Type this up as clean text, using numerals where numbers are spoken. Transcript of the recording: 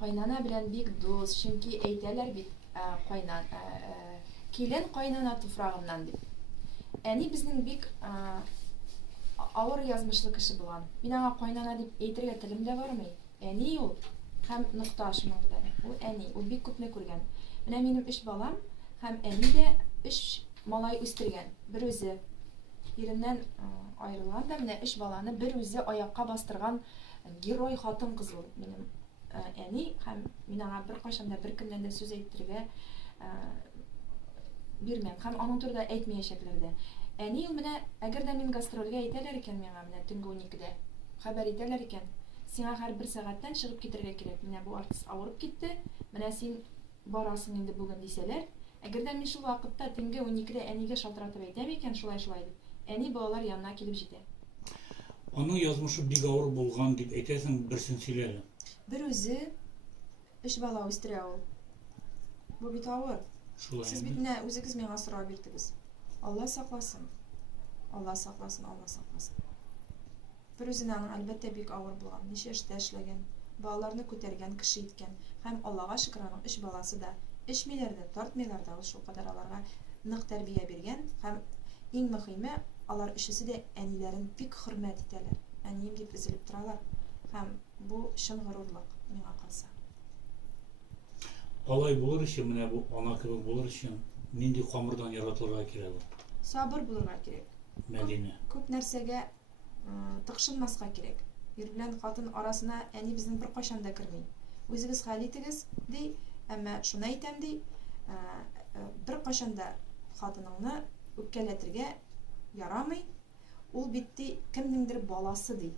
Кайнана белән бик дус, чөнки әйтәләр бит, килен кайнана туфрагыннан дип. Әни безнең бик авыр язмышлы кеше булган. Мин аңа кайнана дип әйтергә телем дә бармый. Әни ул һәм нокта шуның белән. Ул әни, ул бик күпне күргән. Менә минем 3 балам һәм әни дә 3 малай үстергән. Бер үзе иреннән аерылган да, менә 3 баланы бер үзе аякка бастырган герой хатын-кыз ул минем әни һәм мин аңа беркайчан да бер көннән дә сүз әйтергә бирмәм һәм аның турында әйтмәячәкләр дә. Әни ул менә әгәр дә мин гастрольгә әйтәләр икән миңа менә төнге 12дә хәбәр итәләр икән, сиңа һәр 1 сәгатьтән чыгып китәргә кирәк. Менә бу артист авырып китте, менә син барасың инде бүген дисәләр, әгәр дә мин шул вакытта төнге 12дә әнигә шалтыратып әйтәм икән шулай дип, әни балалар янына килеп җитә. Аның язмышы бик авыр булган дип әйтәсең, берсен сөйлә. Бер үзе 3 бала үстерә ул. Бу бит авыр. Сез бит менә үзегез миңа сорау бирдегез. Алла сакласын. Алла сакласын, Алла сакласын. Бер үзенә аның әлбәттә бик авыр булган. Ничә эштә эшләгән, балаларны күтәргән, кеше иткән. Һәм Аллага шөкер, аның 3 баласы да эчмиләр дә, тартмыйлар да, ул шул кадәр аларга нык тәрбия биргән. Һәм иң мөһиме, алар өчесе дә әниләрен бик хөрмәт итәләр. Әнием дип изелеп торалар. Һәм бу чын горурлык миңа калса. Алай булыр өчен, менә бу ана кебек булыр өчен нинди камырдан яратылырга кирәк? Сабыр булырга кирәк. Мәдинә. Күп нәрсәгә тыкшынмаска кирәк. Ир белән хатын арасына әни безнең бер кайчан да керми. Үзегез хәл итегез ди, әмма шуны әйтәм ди, бер кайчан да хатыныңны үпкәләтергә ярамый. Ул бит кемнеңдер баласы ди.